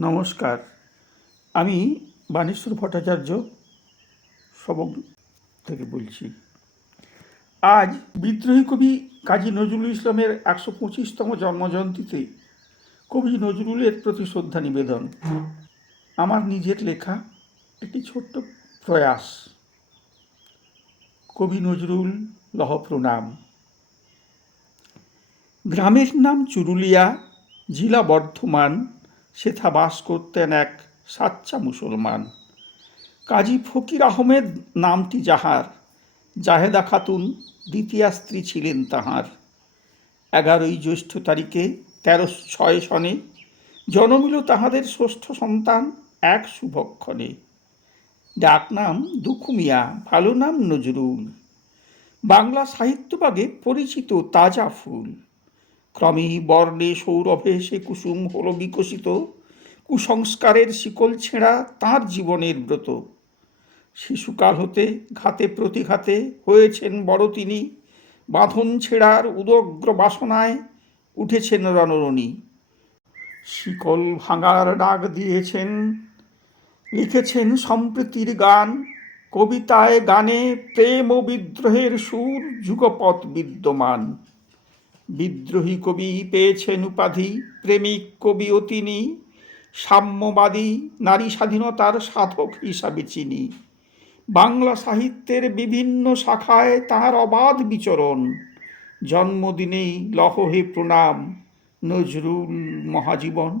নমস্কার। আমি বাণেশ্বর ভট্টাচার্য সবং থেকে বলছি। আজ বিদ্রোহী কবি কাজী নজরুল ইসলামের ১২৫তম জন্মজয়ন্তীতে কবি নজরুলের প্রতি শ্রদ্ধা নিবেদন। আমার নিজের লেখা একটি ছোট্ট প্রয়াস। কবি নজরুল লহ প্রণাম। গ্রামের নাম চুরুলিয়া, জেলা বর্ধমান। সেথা বাস করতেন এক সাচ্চা মুসলমান। কাজী ফকির আহমেদ নামটি যাহার, জাহেদা খাতুন দ্বিতীয়া স্ত্রী ছিলেন তাহার। ১১ই জ্যৈষ্ঠ তারিখে ১৩০৬ সনে জন্মিল তাহাদের ষষ্ঠ সন্তান এক শুভক্ষণে। ডাকনাম দুখু মিয়া, ভালো নাম নজরুল। বাংলা সাহিত্যবাগে পরিচিত তাজা ফুল। ক্রমেই বর্ণে সৌরভে সে কুসুম হল বিকশিত। কুসংস্কারের শিকল ছেঁড়া তাঁর জীবনের ব্রত। শিশুকাল হতে ঘাতে প্রতিঘাতে হয়েছেন বড় তিনি। বাঁধন ছেঁড়ার উদগ্র বাসনায় উঠেছেন রণরণী। শিকল ভাঙার ডাক দিয়েছেন, লিখেছেন সম্প্রীতির গান। কবিতায় গানে প্রেম ও বিদ্রোহের সুর যুগপৎ বিদ্যমান। বিদ্রোহী কবি পেয়েছেন উপাধি, প্রেমিক কবিও তিনি। সাম্যবাদী নারী স্বাধীনতার সাধক হিসাবে চিনি। বাংলা সাহিত্যের বিভিন্ন শাখায় তাঁর অবাধ বিচরণ। জন্মদিনেই লহ হে প্রণাম, নজরুল মহাজীবন।